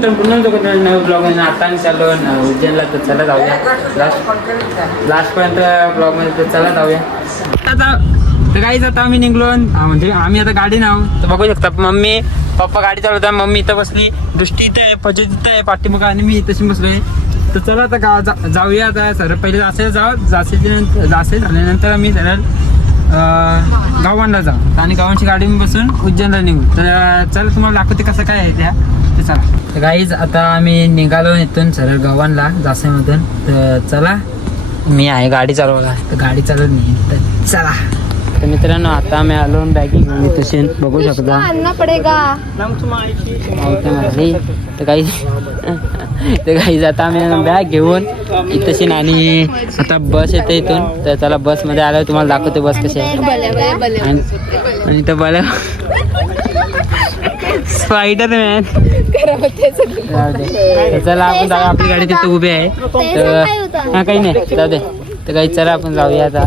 मित्रांनो पुन्हा नवीन ब्लॉग मध्ये आता आम्ही चाललो उज्जैनला. तर चला जाऊया लास्ट पर्यंत ब्लॉग मध्ये. तर चला जाऊया आता. तर काहीच आता आम्ही निघलो म्हणजे आम्ही आता गाडी नाव तर बघू शकता. मम्मी पप्पा गाडी चालवतात, मम्मी इथं बसली, दृष्टी इथं आहे, फजित इथं आहे पाठीमागं आणि मी तशी बसलोय. तर चला आता जाऊया आता. सर पहिले जासे झाल्यानंतर आम्ही सरळ गावांना जाऊ आणि गावांची गाडी बसून उज्जैनला निघू. तर चला तुम्हाला दाखवते कसं काय आहे त्या. तर चला. तर गाईज आता आम्ही निघालो इथून सरळ गावांना जासेमधून. तर चला मी आहे गाडी चालवायला. तर गाडी चालवत नाही तर चला. तर मित्रांनो आता आम्ही आलो बॅगी घेऊन तसे बघू शकता. तर काही आता आम्ही बॅग घेऊन इथं आणि आता बस येते इथून. तर चला बसमध्ये आल्यावर तुम्हाला दाखवते बस कशी आहे. आणि इथं बघा स्पायडरमॅन. चला आपण जाऊ, आपली गाडी तिथे उभी आहे. तर हा काही नाही जाऊ दे. तर काही चला आपण जाऊया आता.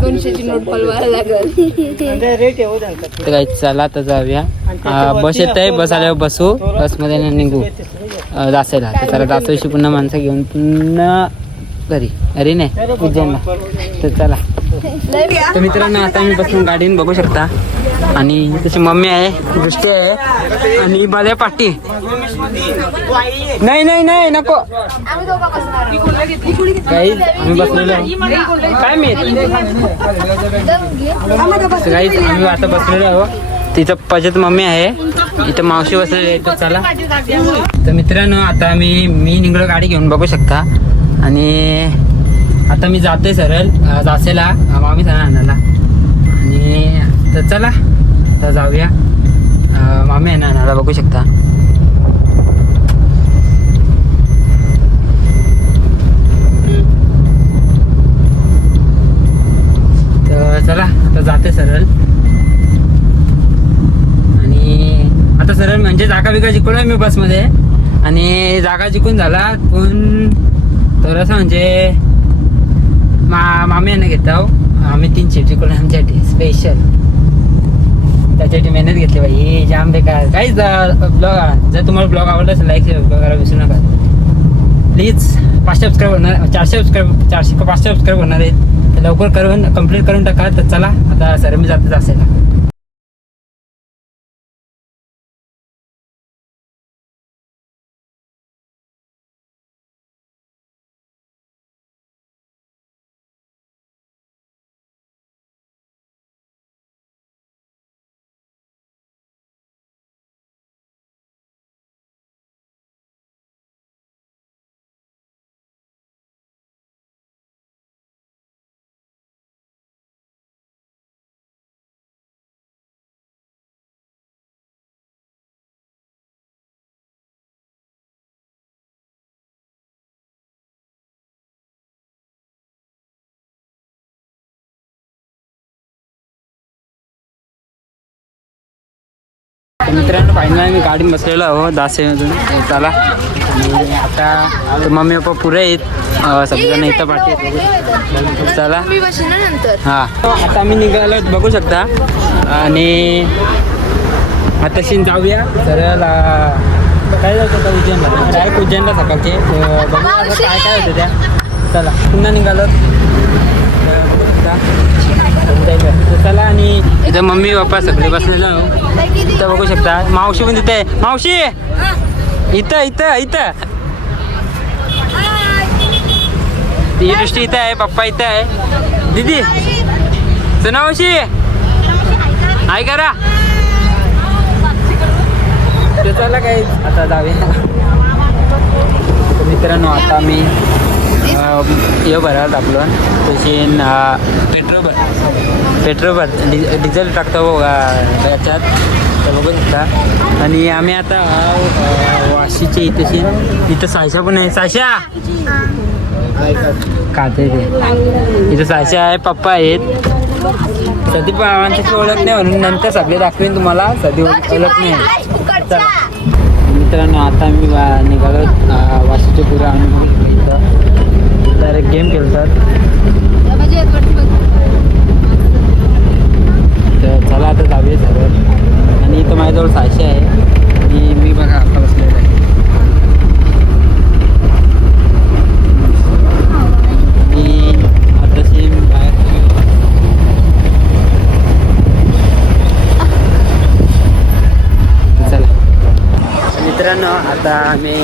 तर काही चला तर जाऊया. बस येत आहे, बस आल्यावर बसू, बसमध्ये निघू जासेला. तर चला जासोशी पुन्हा माणसं घेऊन पुन्हा घरी नाही उज्जैनला. तर चला. तर मित्रांनो आता मी बसून गाडीने बघू शकता. आणि तशी मम्मी आहे, दृष्टी आहे आणि बाल्या पाटी. नाही नको काही आम्ही बसलेलो काय मी काही आम्ही आता बसलेलो आहो. तिथं पजत मम्मी आहे, इथं मावशी बसलेली आहे. तर चला. तर मित्रांनो आता मी निघलो गाडी घेऊन बघू शकता. आणि आता मी जाते सरळ जासेला मामी सणा आणायला. आणि तर चला तर जाऊया. मामी आहे ना आणायला बघू शकता. तर चला आता जाते सरळ. आणि आता सरळ म्हणजे जागा बिगा जिंकलो मी बसमध्ये. आणि जागा जिंकून झाला पण तर असं म्हणजे मामी यांना घेत आहो आम्ही 3 सीट जिंकलो आमच्यासाठी स्पेशल. त्याच्यासाठी मेहनत घेतली बाई जाम बेकार. काहीच ब्लॉग जर तुम्हाला ब्लॉग आवडला असेल लाईक करायला विसरू नका प्लीज. 500 सबस्क्राईब होणार, 400 सबस्क्राईब होणार आहेत. तर लवकर करून कंप्लीट करून टाका. तर चला आता सर मी जातच असेल. मित्रांनो फायनल मी गाडीत बसलेलो आहो दासेमधून. चला. आणि आता मम्मी पप्पा पुरे आहेत सगळेजण इथं पाठी. चला हां आता आम्ही निघालो बघू शकता. आणि आता जाऊया सरळ काय जायचं होतं उज्जैनला, डायरेक्ट उज्जैनला सकाळचे. बघूया काय काय होतं त्या. चला पुन्हा निघालो. चला. आणि इथं मम्मी पप्पा सगळे बसलेलो इथं बघू शकता. मावशी पण तिथे. मावशी इथं इथं इथं ती दृष्टी इथं आहे, पप्पा इथं आहे. दीदी मावशी हाय करा. ते चला काही आता जाऊया. मित्रांनो आता मी हे भरायला टाकलो तशी पेट्रोल डिझेल टाकतो याच्यात. तर बघू शकता. आणि आम्ही आता वाशीचे इथं सायशा पण आहे. सायशा खाते ते इथं सायशा आहे, पप्पा आहेत. सदी आमच्याची ओळख नाही म्हणून नंतर सगळे दाखवेन तुम्हाला. सदी ओळख नाही. चला मित्रांनो आता मी निघालो वाशीचे पुरा. आम्ही इथं डायरेक्ट गेम खेळतात. तर चला आता जाऊया सरळ. आणि इथं माझ्याजवळ सायशा आहे आणि मी बघा आता बसलेलं आहे. आम्ही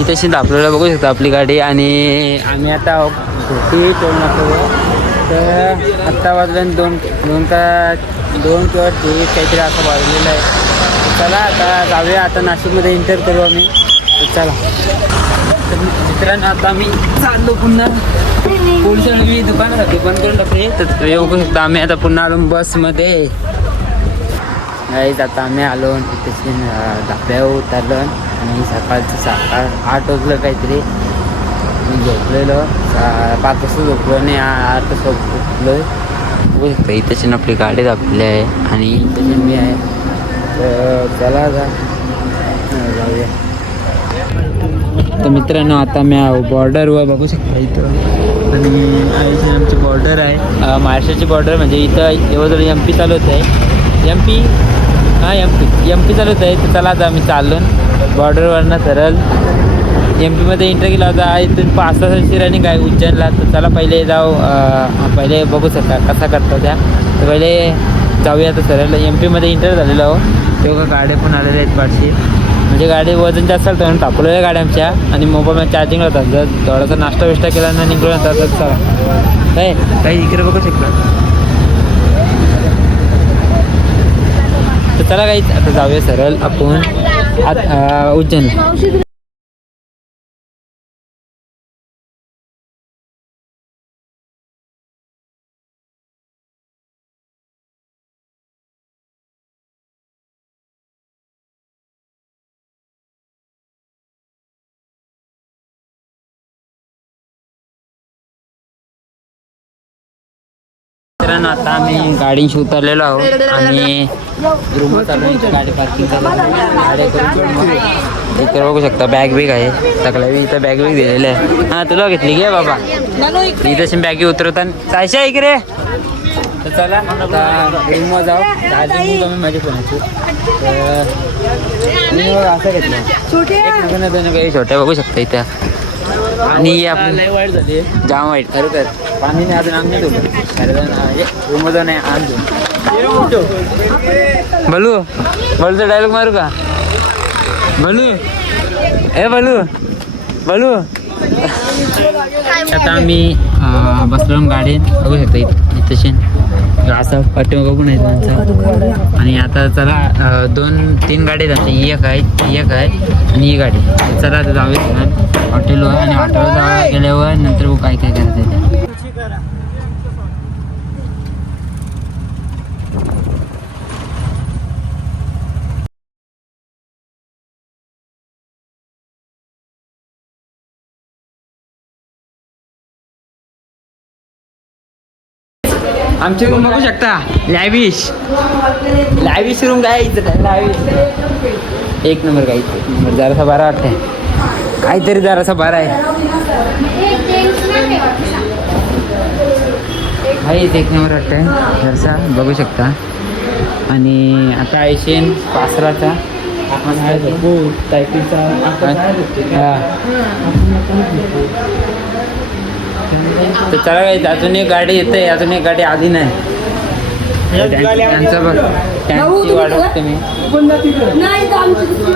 इथेशी दाखवलेलं बघू शकतो आपली गाडी. आणि आम्ही आता घोटी टोल नाक्यावर. तर आत्ता वाजलं दोन किंवा 23 काहीतरी असं वाजलेलं आहे. चला आता जाऊया. आता नाशिकमध्ये एंटर करू आम्ही. तर चला. तर मित्रांनो आता आम्ही चाललो पुन्हा. पोलिसांनी मी दुकानासाठी बंद करून टाकले. तर येऊ शकतो आम्ही आता पुन्हा आलो बसमध्ये. गाईज आता आम्ही आलो तिथे धाब्यावर उतरलो. आणि सकाळचं 8 वाजलं काहीतरी. मी झोपलेलो 5 वाजता झोपलो आणि 8 वाजता उठलो. बघू शकता इथेच आपली गाडी दाखवली आहे आणि इथेच मी आहे. तर चला जाऊया. तर मित्रांनो आता मी बॉर्डरवर बघू शकता इथं. आणि आमची बॉर्डर आहे महाराष्ट्राची बॉर्डर. म्हणजे इथं एवढं MP चालू होत आहे. MP चालू होत आहे. तर चला आता आम्ही चाललो बॉर्डरवरनं सरळ MP मध्ये एंटर केला होता. इथून 5 तासाची रनिंग आहे उज्जैनला. तर चला पहिले जाऊ. पहिले बघू शकता कसा करतो त्या. तर पहिले जाऊया. तर सरळ MP मध्ये एंटर झालेलो आहो. तेव्हा गाड्या पण आलेल्या आहेत पाठशी. म्हणजे गाडी वजन जास्त असेल तर टाकलेल्या गाड्या आमच्या. आणि मोबाईल चार्जिंग होतात. जर थोडासा नाश्ता विष्टा केला ना निघून जातात. तर चला काय काही इकडे बघू शकता. तर चला काही आता जाऊया सरळ आपण उज्जैनला. मित्रांनो आता आम्ही गाडीशी उतरलेलो आहोत आणि रूम चालू गाडी पार्किंग गाडी इकडे बघू शकता. बॅग आहे सगळ्या इथं बॅग दिलेलं आहे. हां तुला घेतली घे बाबा. इथं बॅगी उतरवताना जायच्या इकडे. तर चला आता रूमवर जाऊ. चार्जिंग कमी माझी फोनाची. तर असं घेतलं दोन काही छोट्या बघू शकता इथं. आणि आपण वाईट झाली जाम वाईट खरं तर. पाणी नाही अजून आम्ही ठेवलं म्हणजे रूमवर नाही आणतो. बलूचा डायलॉग मारू का बलू. आता आम्ही बसलो गाडीत बघू शकता इथं असं पाठीमागं पण आहे त्यांचं. आणि आता चला 2-3 गाडी जाते. एक आहे आणि ही गाडी. चला आता जाऊया हॉटेलवर. आणि हॉटेलवर गेल्यावर नंतर काय करायचं आहे. आमची रूम बघू शकता. लॅविश रूम काय एक नंबर काही जरासा बरा वाटतंय. काहीतरी जरासा बरा आहे. एक नंबर वाटतंय जरासा बघू शकता. आणि आता आयशेन पासराचा तर चला काही अजून एक गाडी येते. अजून एक गाडी आधी नाही. त्यांचं बघ त्यांची वाट बघते मी.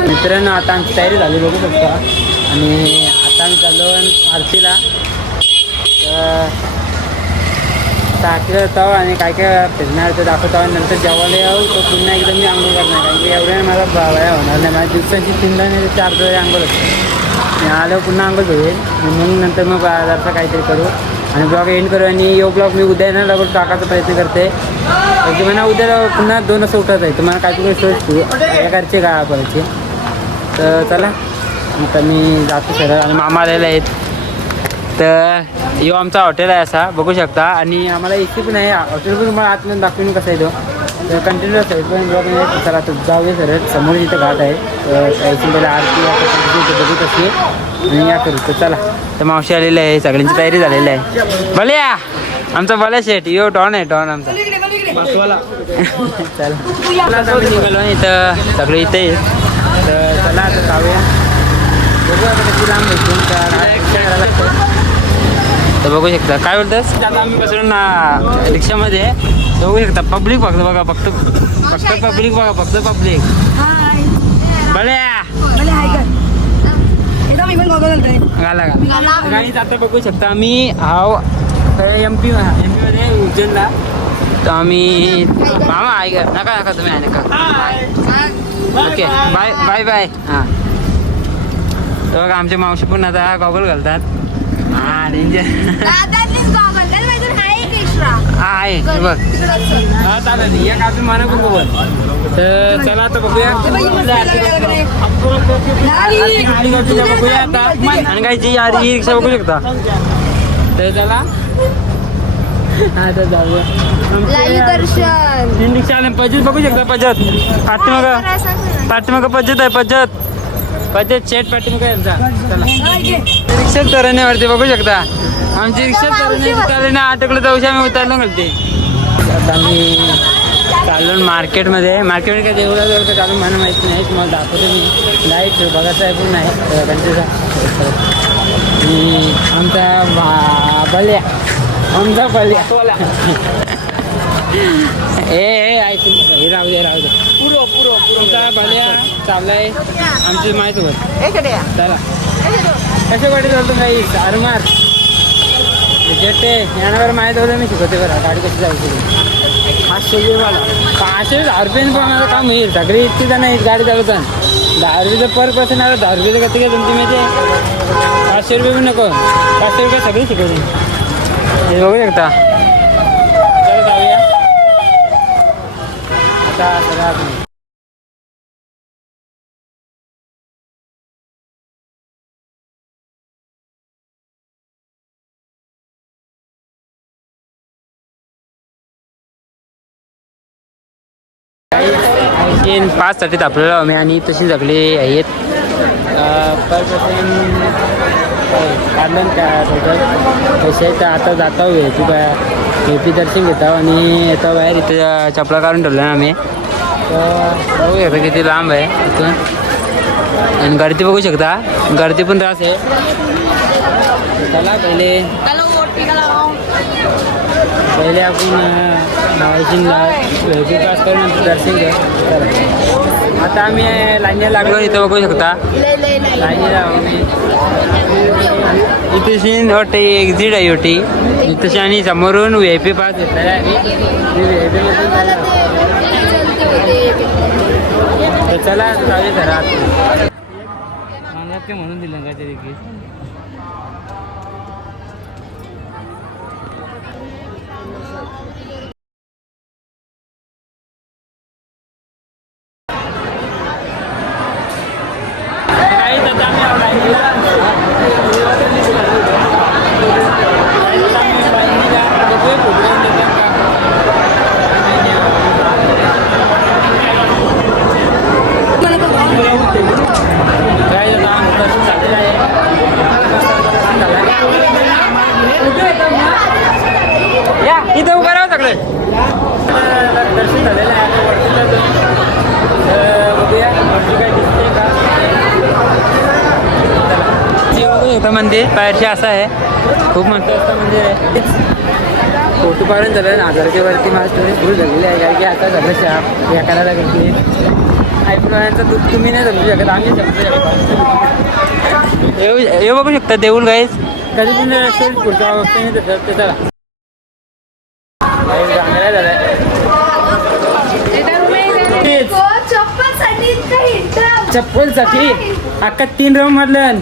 मित्रांनो आता आमची तयारी झाली बघू शकता. आणि आता आम्ही चाललो आरतीला. तर आरतीला जातो आणि काय फिरणार ते दाखवतो. आणि नंतर जेवायला येऊ तर पुन्हा एकदा मी आंघोळ करणार. कारण की एवढ्या मला वया होणार नाही. माझ्या दिवसांची 3 नाही 4 वेळे आंघोळ असते. आल्यावर पुन्हा आंघोळ होईल. मग नंतर मग बाजारचा काहीतरी करू आणि ब्लॉग एंड करू. आणि यो ब्लॉग मी उद्या ना लगेच टाकायचा प्रयत्न करते. म्हणजे मला उद्या पुन्हा 2 वाजता उठत आहे. तर मला काहीतरी सोय एकारचे काय करायचे. तर चला आता मी जातो सरळ. आणि मामा आलेले आहेत. तर यो आमचा हॉटेल आहे असा बघू शकता. आणि आम्हाला AC पण आहे. हॉटेल पण तुम्हाला आतमध्ये दाखवून कसं आहे तो. तर कंटिन्युअस आहे पण ब्लॉग नाही. चला आता जाऊया सरळ. समोर जिथं घाट आहे. पहिला आरती बघत असते आणि या करू. तर चला तर मावशी आलेली आहे. सगळ्यांची तयारी झालेली आहे. भले आमचा भले शेट यो डॉन आहे. डॉन आमचा चला निघालो इथं सगळे इथे. तर चला आता जाऊया. बघूया किती लांब भेटून. तर बघू शकता काय बोलतस. आता आम्ही बसून रिक्षामध्ये बघू शकता. पब्लिक फक्त बघा फक्त पब्लिक बघा फक्त पब्लिक. भले गाला गाईच आता बघू शकता आम्ही हाव MP मध्ये उज्जैनला. तर आम्ही मामा ऐका नका नका तुम्ही आहे नका. Okay bye bye bye. हां तर बघा आमच्या मावशी पण आता गॉगल घालतात. हां डेंजर. हा आहे बघ. हा चालेल एक अजून म्हणा बघू बोल. तर चला आता बघूया बघूया आता. आणि काहीची आधी रिक्षा बघू शकता. तर चला आता जाऊया दर्शन. रिक्षा आले पद्धत बघू शकता. पद्धत पाठीमागं पद्धत आहे. पद्धत शेट पाठीमागं यांचा. चला रिक्षा तरण्यावरती बघू शकता. आमची रिक्षा चालली ना अटकलं जाऊशी आम्ही उतरलो घालते. आता आम्ही चाललो मार्केटमध्ये काय देवळा चालू मला माहिती नाही. तुम्हाला दाखवतो मी. लाईट बघायचं आहे पण नाही कंट्रीचा. आमचा बल्या ए ऐकून राहू दे पुरं बल्या चाललाय आमची माहिती होत. चला कशा वाटे चालतो काही आरमार जेटे येणार माहीत होतं. मी शिकवते बरं गाडी कशी जायची. 500 रुपयाने पण माझं काम होईल. सगळी इतकी जण गाडी चालवतात. 10 रुपये पर पर्सन आलं. 10 रुपये कधी काय तुमची माहिती आहे. 500 रुपये पण नको. 500 रुपये सगळी शिकवते. हे बघू शकता. चला जाऊया आता सगळ्या. आणखीन 5 साठी तापलेलो आम्ही आणि तशी जगले आहेत पर पर्सन काढलं कसे तर आता जाता तू काय दर्शन घेतो आणि येतो बाहेर. इथं चपला काढून ठेवलं ना आम्ही. तर बघू शकता किती लांब आहे इथून. आणि गर्दी बघू शकता. गर्दी पण रास आहे. चला पहिले आपण पास करून दर्शन घेऊ. आता आम्ही लाईनीला लागलो. इथं बघू शकता लाईनीला आम्ही. इथेशी वाटते एक्झिट आहे होती इथेशी आणि समोरून VIP पास घेतला आहे आम्ही. VIP तर चला जाऊया घरात. ते म्हणून दिलं का ते देखील. इथं उभं राहू सगळे. दर्शन झालेलं आहे. बघूया काय दिसते का. बघू शकता मंदिर बाहेरचे असं आहे. खूप मस्त असतं मंदिर आहे. फोटो काढून झालं 1000च्या वरती माझं स्टोरी सुरू झालेली आहे. कारण की आता झालं शाप या करायला घेतली. आयफोनचं दूध तुम्ही नाही समजू शकत. आम्ही समजू शकतो. हे बघू शकता देऊळ गाईस. कधी तुम्ही पुढच्या अवस्थेने ते चला चप्पल साठी अख्खा 3 राऊंड मारलं.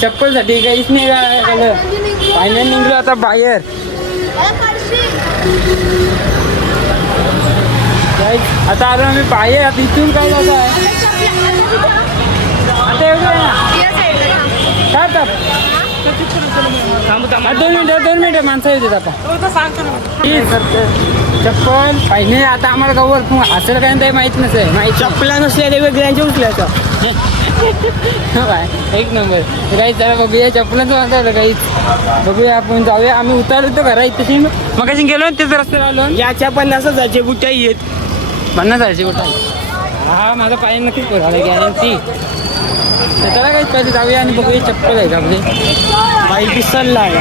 चप्पल साठी काहीच नाही झालं. फायनल निघलो आता बाहेर. आता आलो आम्ही बाहेर. आता इथून काय जात आहे आता एवढं काय 2 मिनिटं माणसं येतात आता. चप्पल फायनल आता आम्हाला गावावर असं काय ते माहीत नसेल. माहीत चप्पला नसल्या ते वेगळ्यांच्या उचल्याचं. एक नंबर काही चला बघूया. चप्पलाचं वाजवलं काहीच. बघूया आपण जाऊया. आम्ही उतरलो तर घरा इथे मग कशी गेलो तेच रस्त्याला आलो. याच्या 50,000चे बुटाई आहेत. 50,000ची बुटाई. हा माझा पाय नक्कीच पोराला गॅरंटी. त्याला काहीच पाहिजे जाऊया आणि बघूया चप्पल आहे का आपली. बाई विसरला आहे.